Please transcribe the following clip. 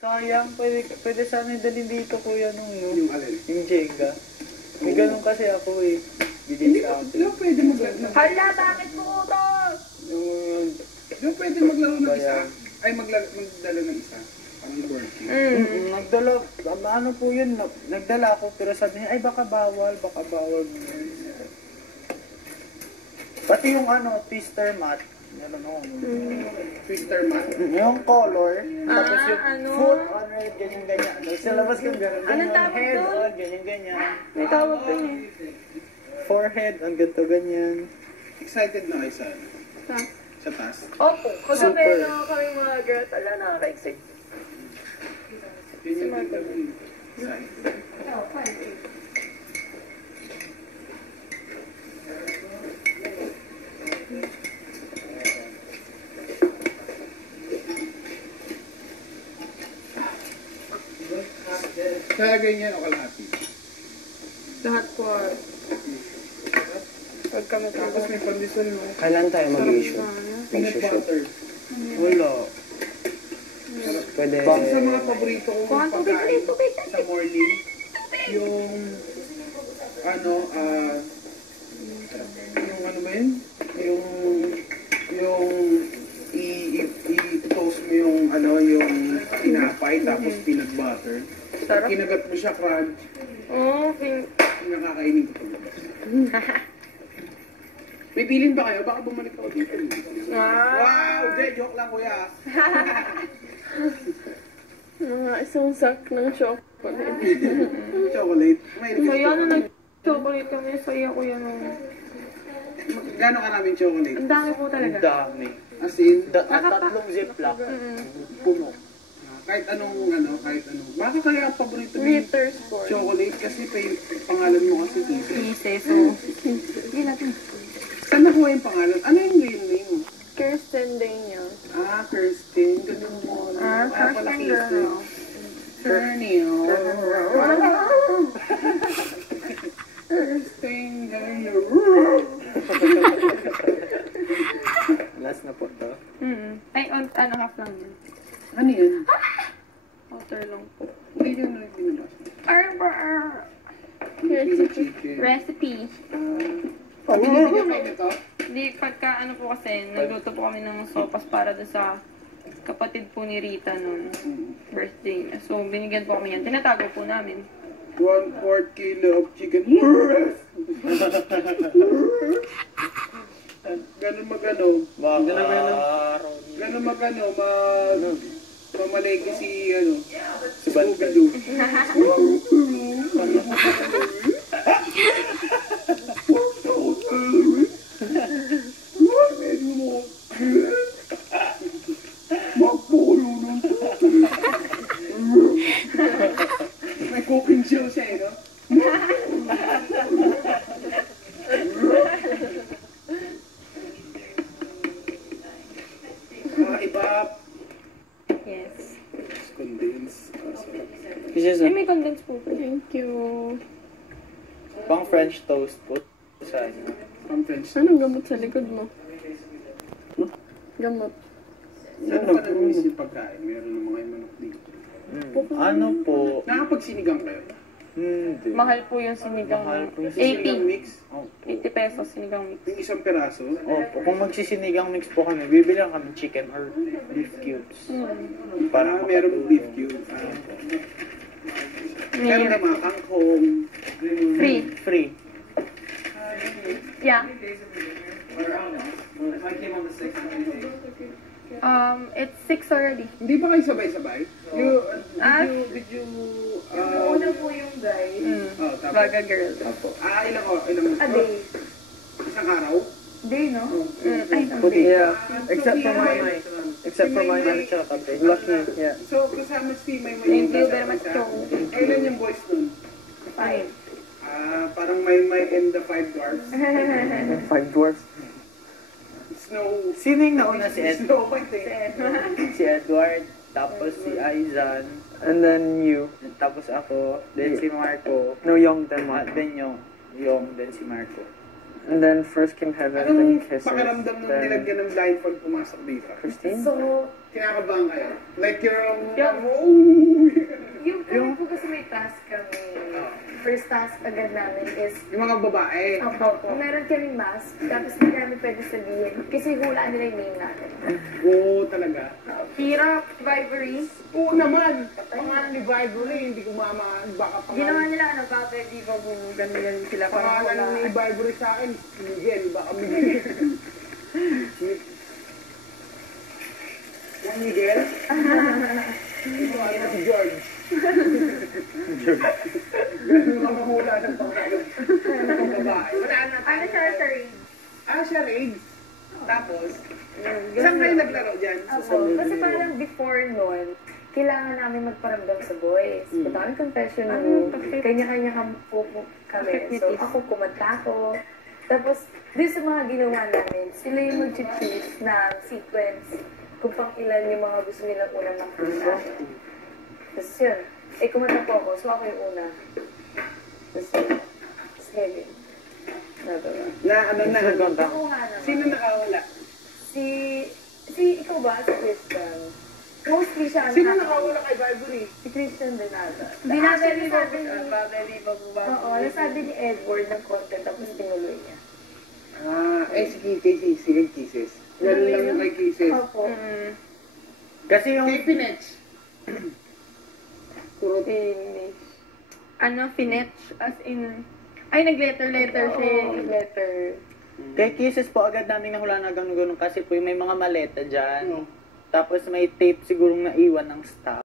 Sayang, pwede sana dalhin dito kuya nung no? Yung alin? Yung Jenga. May ganun kasi ako eh. Hindi ka pwede maglaro. Hala, bakit po ito? Yung pwede maglaro ng isa. Ay, magdala ng isa. Ang board game. Nagdala, ano po yun, nagdala ako pero sabi niya, ay baka bawal. Pati yung ano, twister mat. Meron ako. Twister mat? Yung color. Tapos yung ano? foot on red, ganyan-ganyan. Sa labas kong gano'n. Anong tawag head doon? on, ganyan-ganyan. May tawag doon eh. Forehead on ganito, ganyan. Excited na kayo sa ano? Sa taas? Opo. Kagabi Super. na kami mga girls. Ala, nakaka-excite. Yun yung excited. Kaya ganyan o kalahati? Lahat po. Pag kami Tapos may pandesal, no? Kailan tayo mag-issue? Peanut butter. Wala. Pwede... Sa mga paborito kong Kuhan tubig, tubig. sa morning, yung ano ba yun? Yung i-toast mo yung tinapay tapos peanut butter. Sarap. Kinagat mo siya crunch. Okay. Nakakainin ko talaga. May bilin ba kayo? Baka bumalik ako dito. Wow! Joke lang kuya. Isang sack ng chocolate. Chocolate. Kaya na nag-chocolate kami. Saya ko yan. Gano'ng karaming chocolate? Ang dami po Ang talaga. dami. As in, Tatlong ziplock. Puno. kahit anong. Baka kaya ang paborito mo yung Liters po. chocolate kasi pangalan mo kasi Kise. Kise. So, hindi natin. Saan nakuha yung pangalan? Ano yung real name? Kirsten Daniel. Kirsten. Ganun mo. Kirsten girl. Kernil. Kirsten girl. Last na po to. Ay, ano half lang yun. Ano yun? Water lang po. Hindi yun na binabas. Recipe. Binibigyan kayo nito? Hindi, pagka ano po kasi, nagluto po kami ng sopas para doon sa kapatid po ni Rita noon birthday niya. So, binigyan po kami yan. Tinatago po namin. 1/4 kilo of chicken. Ganun magano. Ganun magano. Mamalegi si Si Bantan. Scooby-Doo. May cooking show siya eh, no? Iba. Yes. Condense. Ay, may condense po. Thank you. Pang French toast po. Sa ano? From French. Anong gamot sa likod mo? Gamot. Saan ka nag-miss yung pagkain? Meron ng mga manok dito. Ano po? Nakapag-sinigang kayo? Hindi. Mahal po yung sinigang. Mahal po yung 80. Sinigang mix? 80 pesos sinigang mix. Yung isang peraso? Opo, kung magsisinigang mix po kami, bibili lang kami chicken or beef cubes. Para Meron beef cube. Meron na mga kangkong. Free. Yeah. It's 6 already. Hindi ba kayo sabay-sabay? Did you Una po yung guys. tapos? Vaga girl. Ilang A day. isang araw? Day, no? Ay, no. Puti. Yeah. So, Except for my lucky. Yeah. So, kasama si May. Thank you very much, Chong. Ilan yung boys nun? 5. Parang May and the 5 dwarfs. 5 dwarfs. Snow. Sino yung nauna si Ed? Snow White Si Edward, tapos si Aizan, And then you. tapos ako, then si Marco, No, Young, then what? then yung then si Marco. And then first came Heaven, then Anong Kisses, pakiramdam nung then nilagyan ng blindfold pumasok dito? Christine? So, Kinakabahan kayo. Like yung... Yung po kasi may task kami. First task agad namin is, Yung mga babae. meron kaming mask, tapos hindi namin pwede sabihin. Kasi hulaan nila yung name natin. Oo, talaga. Hirap, Vibery. Oo naman. Pangalan ni Vibery, hindi ko baka Ginawa pangalan. nila, ano, Pape, di ba, ganun sila. Pangalan ni Vibery sa akin, Miguel, baka Miguel. Juan Miguel? Ito ano si George. Ganun ka mahula ng pangalan. Ang babae. Wala na. Ano siya, Sir? Charades. Tapos, saan kayo naglaro dyan? Kasi parang before nun, kailangan namin magparamdam sa boys. Punta kami confession room, kanya-kanya kami. So ako, kumanta ko. Tapos, dun sa mga ginawa namin, sila yung mag-choose na sequence kung pang ilan yung mga gusto nilang unang makita. Tapos yun, kumanta po ako, so ako yung una. Tapos heavy. Na ano na? Nakuha na. Sino nakawala? Si ikaw ba? Si Christian. Mostly siya. Sino nakawala kay Vibery? Si Christian din ata. Hindi natin Oo, nasabi ni Edward ng content tapos tinuloy niya. Si Kisses. Ganun lang yung kay Kisses. Opo. Kasi yung... Kay Pinech. Puro Finish. Ano, Finetch, as in... Ay, nag-letter siya. Letter. Kay Kisses po agad namin nahulaan na ganun kasi po yung may mga maleta dyan. Tapos may tape sigurong naiwan ng staff.